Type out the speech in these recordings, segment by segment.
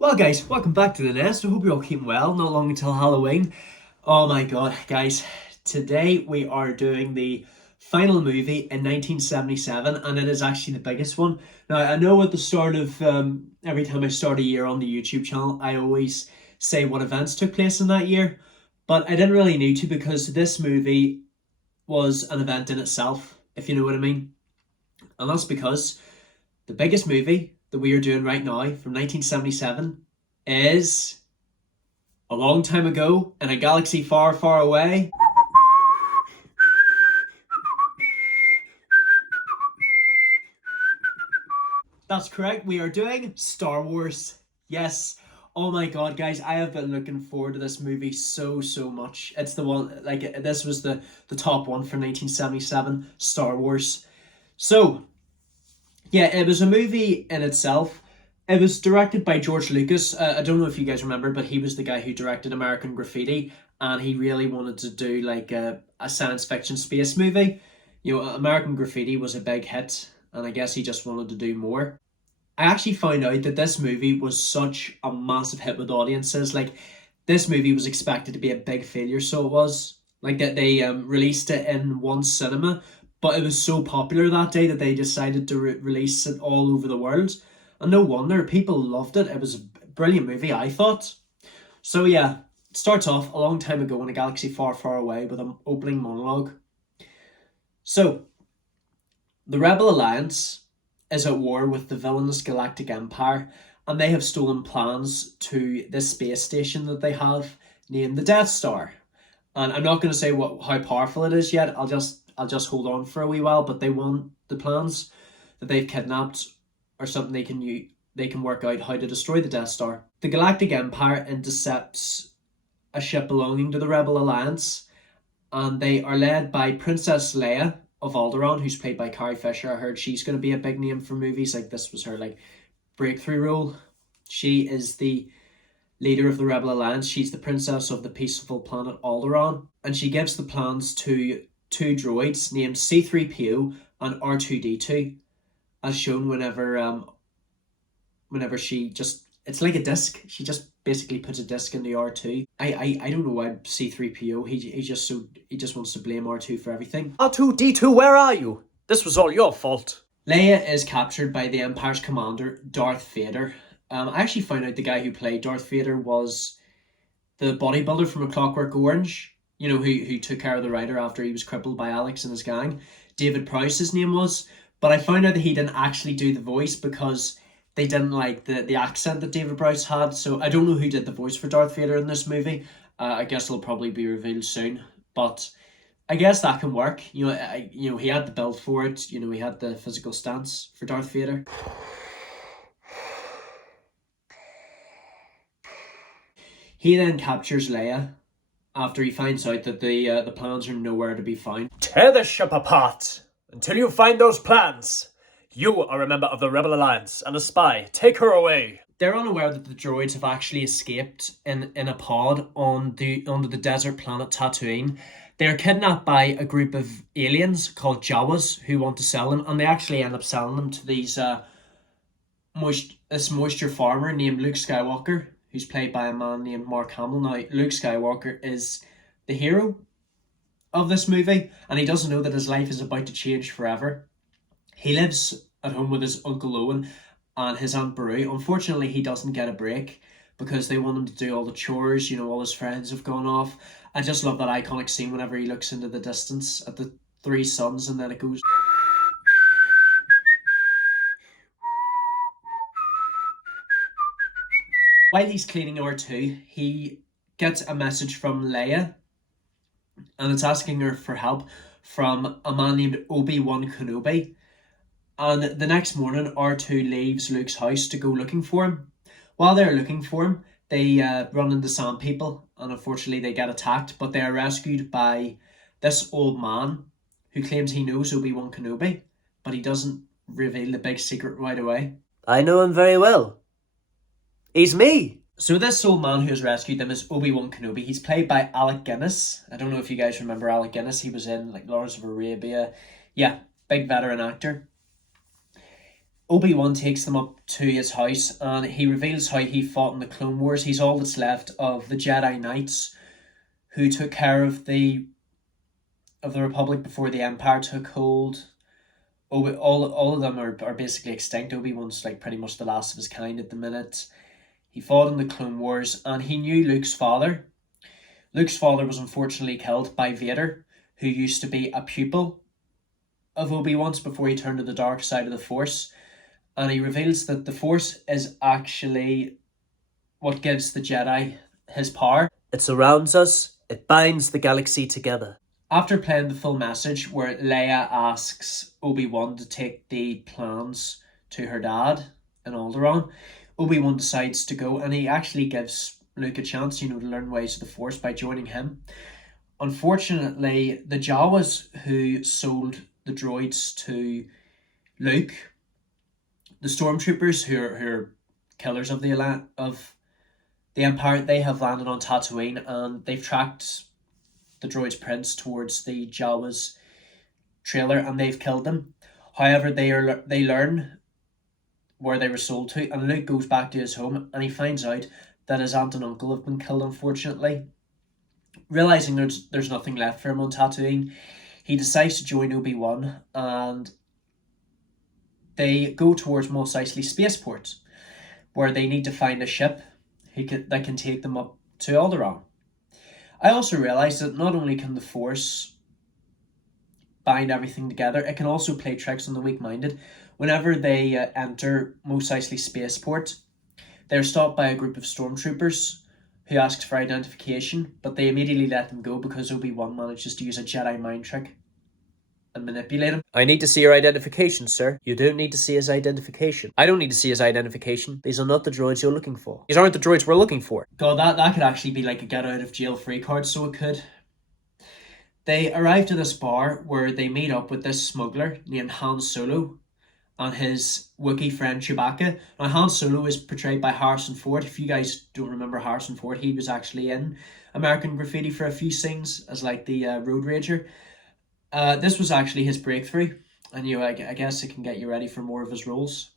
Well, guys, welcome back to the nest. I hope you're all keeping well. Not long until Halloween. Oh my god, guys. Today we are doing the final movie in 1977, and it is actually the biggest one. Now, I know at the start of every time I start a year on the YouTube channel, I always say what events took place in that year, but I didn't really need to because this movie was an event in itself, if you know what I mean. And that's because the biggest movie that we are doing right now from 1977 is a long time ago in a galaxy far, far away. That's correct, we are doing Star Wars. Yes. Oh my god, guys, I have been looking forward to this movie so much. It's the one, like, this was the top one for 1977, Star Wars. So, yeah, it was a movie in itself. It was directed by George Lucas. I don't know if you guys remember, but he was the guy who directed American Graffiti, and he really wanted to do like a science fiction space movie. You know, American Graffiti was a big hit, and I guess he just wanted to do more. I actually found out that this movie was such a massive hit with audiences. Like, this movie was expected to be a big failure, so it was. Like, that they released it in one cinema, but it was so popular that day that they decided to release it all over the world. And no wonder, people loved it. It was a brilliant movie, I thought. So yeah, it starts off a long time ago in a galaxy far, far away with an opening monologue. So, the Rebel Alliance is at war with the villainous Galactic Empire, and they have stolen plans to this space station that they have named the Death Star. And I'm not going to say how powerful it is yet. I'll just hold on for a wee while. But they want the plans that they've kidnapped or something they can work out how to destroy the Death Star. The Galactic Empire intercepts a ship belonging to the Rebel Alliance, and they are led by Princess Leia of Alderaan, who's played by Carrie Fisher. I heard she's going to be a big name for movies. Like, this was her like breakthrough role. She is the leader of the Rebel Alliance. She's the princess of the peaceful planet Alderaan, and she gives the plans to two droids named C-3PO and R2-D2, as shown whenever she just, it's like a disc. She just basically puts a disc in the R2. I don't know why C-3PO, he just wants to blame R2 for everything. R2-D2, where are you? This was all your fault. Leia is captured by the Empire's commander, Darth Vader. I actually found out the guy who played Darth Vader was the bodybuilder from A Clockwork Orange, you know, who took care of the writer after he was crippled by Alex and his gang. David Prowse, his name was. But I found out that he didn't actually do the voice because they didn't like the accent that David Prowse had. So I don't know who did the voice for Darth Vader in this movie. I guess it'll probably be revealed soon. But I guess that can work. You know, he had the build for it. You know, he had the physical stance for Darth Vader. He then captures Leia after he finds out that the plans are nowhere to be found. Tear the ship apart until you find those plans. You are a member of the Rebel Alliance and a spy. Take her away. They're unaware that the droids have actually escaped in a pod onto the desert planet Tatooine. They're kidnapped by a group of aliens called Jawas who want to sell them, and they actually end up selling them to these this moisture farmer named Luke Skywalker, who's played by a man named Mark Hamill. Now, Luke Skywalker is the hero of this movie, and he doesn't know that his life is about to change forever. He lives at home with his Uncle Owen and his Aunt Beru. Unfortunately, he doesn't get a break because they want him to do all the chores. You know, all his friends have gone off. I just love that iconic scene whenever he looks into the distance at the three suns and then it goes. While he's cleaning R2, he gets a message from Leia, and it's asking her for help from a man named Obi-Wan Kenobi. And the next morning, R2 leaves Luke's house to go looking for him. While they're looking for him, they run into some people, and unfortunately they get attacked, but they are rescued by this old man who claims he knows Obi-Wan Kenobi, but he doesn't reveal the big secret right away. I know him very well. He's me. So this old man who has rescued them is Obi-Wan Kenobi. He's played by Alec Guinness. I don't know if you guys remember Alec Guinness. He was in like Lawrence of Arabia. Yeah, big veteran actor. Obi-Wan takes them up to his house and he reveals how he fought in the Clone Wars. He's all that's left of the Jedi Knights who took care of the Republic before the Empire took hold. All of them are basically extinct. Obi-Wan's like pretty much the last of his kind at the minute. He fought in the Clone Wars and he knew Luke's father. Luke's father was unfortunately killed by Vader, who used to be a pupil of Obi-Wan's before he turned to the dark side of the Force. And he reveals that the Force is actually what gives the Jedi his power. It surrounds us, it binds the galaxy together. After playing the full message where Leia asks Obi-Wan to take the plans to her dad in Alderaan, Obi-Wan decides to go and he actually gives Luke a chance, to learn ways of the Force by joining him. Unfortunately, the Jawas who sold the droids to Luke, the stormtroopers who are killers of the Empire, they have landed on Tatooine and they've tracked the droid's prints towards the Jawas' trailer and they've killed them. However, they learn where they were sold to, and Luke goes back to his home and he finds out that his aunt and uncle have been killed, unfortunately. Realizing there's nothing left for him on Tatooine, he decides to join Obi-Wan and they go towards Mos Eisley Spaceport, where they need to find a ship that can take them up to Alderaan. I also realised that not only can the Force bind everything together, it can also play tricks on the weak-minded. Whenever they enter Mos Eisley Spaceport, they're stopped by a group of stormtroopers who asks for identification, but they immediately let them go because Obi-Wan manages to use a Jedi mind trick and manipulate him. I need to see your identification, sir. You don't need to see his identification. I don't need to see his identification. These are not the droids you're looking for. These aren't the droids we're looking for. God, that could actually be like a get out of jail free card, so it could. They arrive to this bar where they meet up with this smuggler named Han Solo and his Wookiee friend Chewbacca. Now, Han Solo is portrayed by Harrison Ford. If you guys don't remember Harrison Ford, he was actually in American Graffiti for a few scenes as like the road rager. This was actually his breakthrough, and I guess it can get you ready for more of his roles.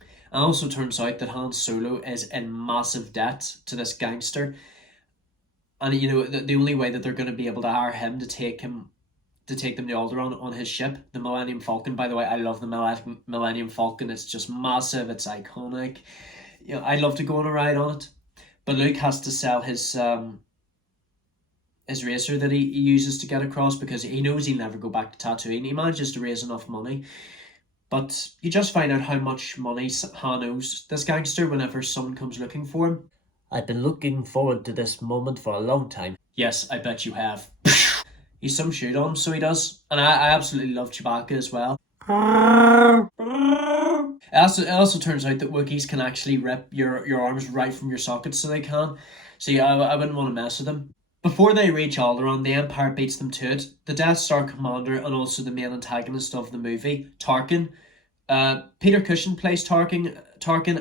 It also turns out that Han Solo is in massive debt to this gangster, and the only way that they're going to be able to hire him to take them to Alderaan on his ship, the Millennium Falcon. By the way, I love the Millennium Falcon. It's just massive. It's iconic. I'd love to go on a ride on it, but Luke has to sell his racer that he uses to get across because he knows he'll never go back to Tatooine. He manages to raise enough money, but you just find out how much money Han owes this gangster whenever someone comes looking for him. I've been looking forward to this moment for a long time. Yes, I bet you have. He's some shoot on him, so he does. And I absolutely love Chewbacca as well. It also turns out that Wookiees can actually rip your arms right from your sockets, so they can. So yeah, I wouldn't want to mess with them. Before they reach Alderaan, the Empire beats them to it. The Death Star commander and also the main antagonist of the movie, Tarkin. Peter Cushing plays Tarkin.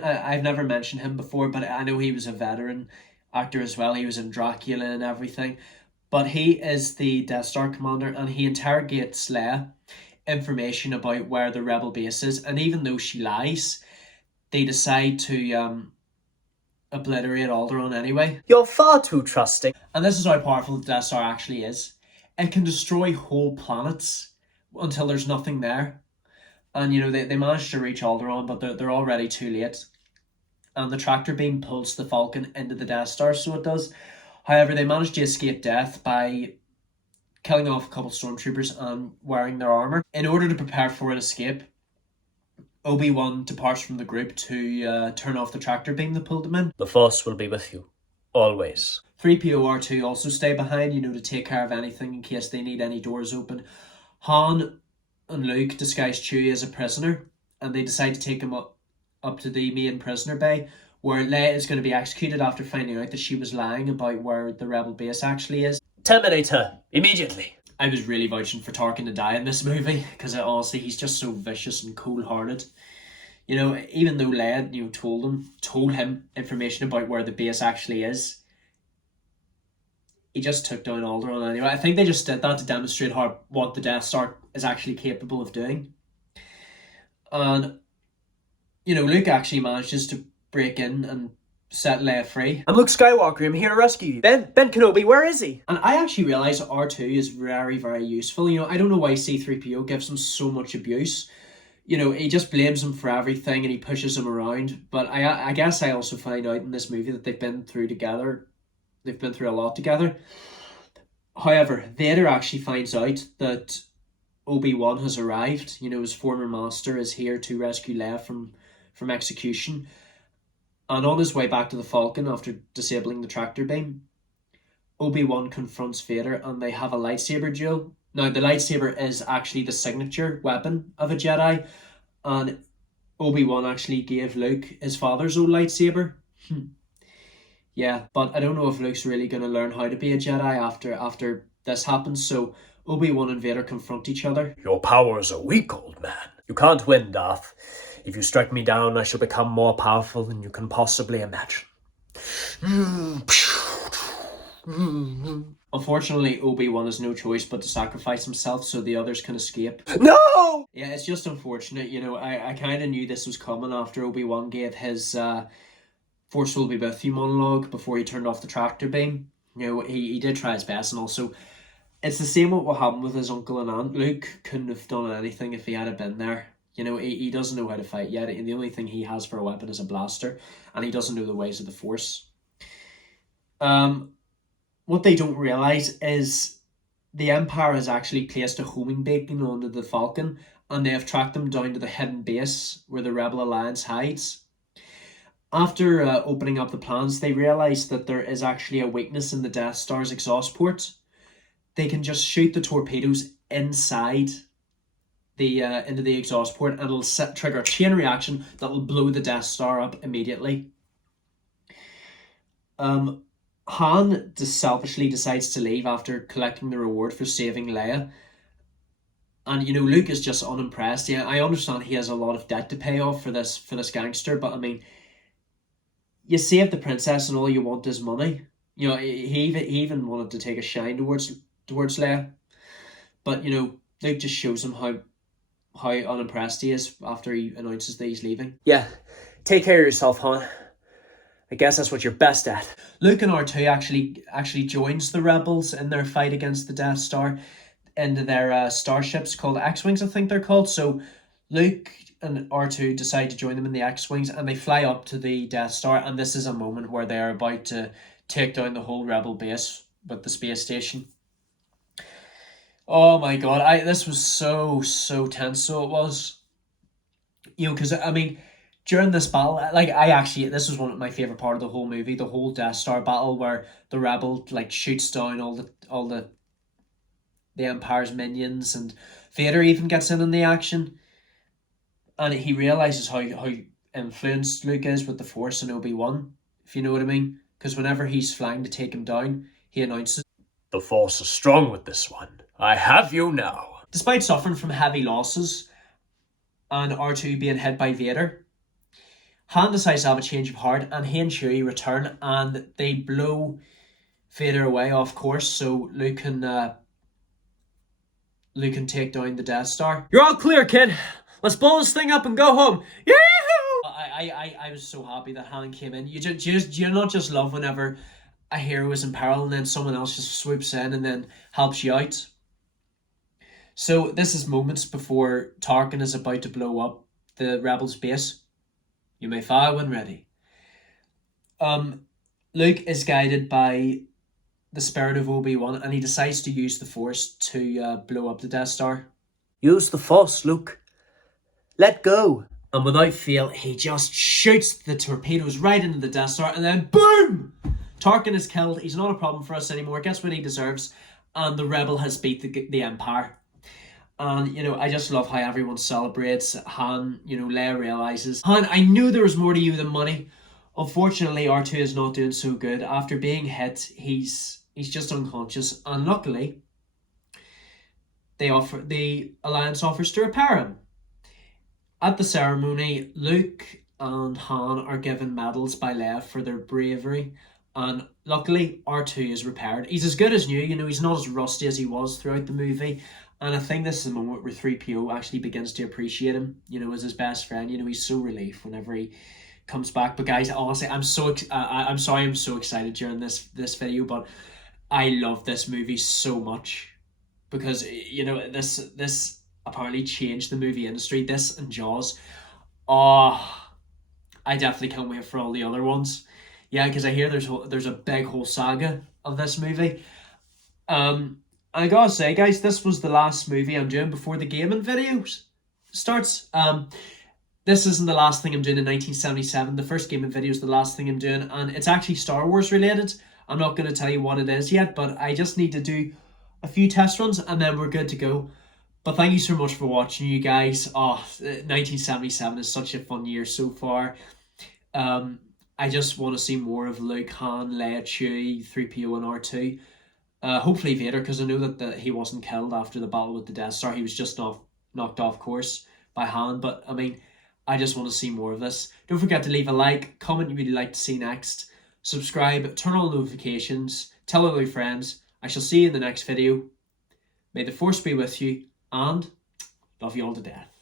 I've never mentioned him before, but I know he was a veteran actor as well. He was in Dracula and everything. But he is the Death Star commander and he interrogates Leia information about where the rebel base is. And even though she lies, they decide to obliterate Alderaan anyway. You're far too trusting. And this is how powerful the Death Star actually is. It can destroy whole planets until there's nothing there. And they manage to reach Alderaan, but they're already too late. And the tractor beam pulls the Falcon into the Death Star, so it does. However, they manage to escape death by killing off a couple stormtroopers and wearing their armor. In order to prepare for an escape, Obi-Wan departs from the group to turn off the tractor beam that pulled them in. The Force will be with you. Always. 3PO-R2 also stay behind, to take care of anything in case they need any doors open. Han and Luke disguise Chewie as a prisoner, and they decide to take him up to the main prisoner bay, where Leia is going to be executed after finding out that she was lying about where the rebel base actually is. Terminate her. Immediately. I was really vouching for Tarkin to die in this movie, because honestly, he's just so vicious and cold-hearted. Even though Leia, told him information about where the base actually is, he just took down Alderaan anyway. I think they just did that to demonstrate what the Death Star is actually capable of doing. And Luke actually manages to break in and set Leia free. I'm Luke Skywalker. I'm here to rescue you. Ben Kenobi, where is he? And I actually realise R2 is very, very useful. I don't know why C-3PO gives him so much abuse. He just blames him for everything and he pushes him around. But I guess I also find out in this movie that they've been through together. They've been through a lot together. However, Vader actually finds out that Obi-Wan has arrived. His former master is here to rescue Leia from execution. And on his way back to the Falcon after disabling the tractor beam, Obi-Wan confronts Vader and they have a lightsaber duel. Now, the lightsaber is actually the signature weapon of a Jedi, and Obi-Wan actually gave Luke his father's old lightsaber. Yeah, but I don't know if Luke's really going to learn how to be a Jedi after this happens, so Obi-Wan and Vader confront each other. Your powers are weak, old man. You can't win, Darth. If you strike me down, I shall become more powerful than you can possibly imagine. Unfortunately, Obi-Wan has no choice but to sacrifice himself so the others can escape. No! Yeah, it's just unfortunate. I kind of knew this was coming after Obi-Wan gave his Force will be with you monologue before he turned off the tractor beam. He did try his best, and also it's the same what happened with his uncle and aunt. Luke couldn't have done anything if he had been there. He doesn't know how to fight yet, and the only thing he has for a weapon is a blaster, and he doesn't know the ways of the Force. What they don't realise is the Empire has actually placed a homing beacon onto the Falcon, and they have tracked them down to the hidden base where the Rebel Alliance hides. After opening up the plans, they realise that there is actually a weakness in the Death Star's exhaust port. They can just shoot the torpedoes inside into the exhaust port, and it'll trigger a chain reaction that will blow the Death Star up immediately. Han selfishly decides to leave after collecting the reward for saving Leia. And Luke is just unimpressed. Yeah, I understand he has a lot of debt to pay off for this gangster, but I mean, you saved the princess and all you want is money. He even wanted to take a shine towards Leia. But Luke just shows him how unimpressed he is after he announces that he's leaving. Yeah, take care of yourself, Han. I guess that's what you're best at. Luke and R2 actually joins the rebels in their fight against the Death Star into their starships called X-Wings, I think they're called. So Luke and R2 decide to join them in the X-Wings, and they fly up to the Death Star, and this is a moment where they're about to take down the whole rebel base with the space station. Oh my god, this was so tense. So it was, because I mean, during this battle, this was one of my favorite part of the whole movie, the whole Death Star battle where the rebel shoots down all the Empire's minions, and Vader even gets in on the action, and he realizes how influenced Luke is with the Force and Obi-Wan, if you know what I mean. Because whenever he's flying to take him down, he announces, "The Force is strong with this one. I have you now." Despite suffering from heavy losses and R2 being hit by Vader, Han decides to have a change of heart, and he and Chewie return, and they blow Vader away off course so Luke can take down the Death Star. You're all clear, kid. Let's blow this thing up and go home. Yeah! I was so happy that Han came in. You not just love whenever a hero is in peril and then someone else just swoops in and then helps you out. So this is moments before Tarkin is about to blow up the rebels' base. You may fire when ready. Luke is guided by the spirit of Obi-Wan, and he decides to use the Force to blow up the Death Star. Use the Force, Luke. Let go. And without fail, he just shoots the torpedoes right into the Death Star, and then boom! Tarkin is killed. He's not a problem for us anymore. Gets what he deserves, and the rebel has beat the Empire. And, I just love how everyone celebrates. Han, Leia realizes, Han, I knew there was more to you than money. Unfortunately, R2 is not doing so good. After being hit, he's just unconscious. And luckily, the Alliance offers to repair him. At the ceremony, Luke and Han are given medals by Leia for their bravery. And luckily, R2 is repaired. He's as good as new. He's not as rusty as he was throughout the movie. And I think this is the moment where 3PO actually begins to appreciate him, as his best friend. He's so relieved whenever he comes back. But guys, honestly, I'm sorry I'm so excited during this video, but I love this movie so much because this apparently changed the movie industry. This and Jaws. Oh, I definitely can't wait for all the other ones. Yeah, because I hear there's a big whole saga of this movie. I gotta say, guys, this was the last movie I'm doing before the gaming videos starts. This isn't the last thing I'm doing in 1977. The first gaming video is the last thing I'm doing, and it's actually Star Wars related. I'm not going to tell you what it is yet, but I just need to do a few test runs, and then we're good to go. But thank you so much for watching, you guys. 1977 is such a fun year so far. I just want to see more of Luke, Han, Leia, Chewie, 3PO, and R2. Hopefully Vader, because I know that he wasn't killed after the battle with the Death Star. He was just knocked off course by Han. But I mean, I just want to see more of this. Don't forget to leave a like, comment what you'd like to see next, subscribe, turn on notifications, tell all your friends. I shall see you in the next video. May the Force be with you, and love you all to death.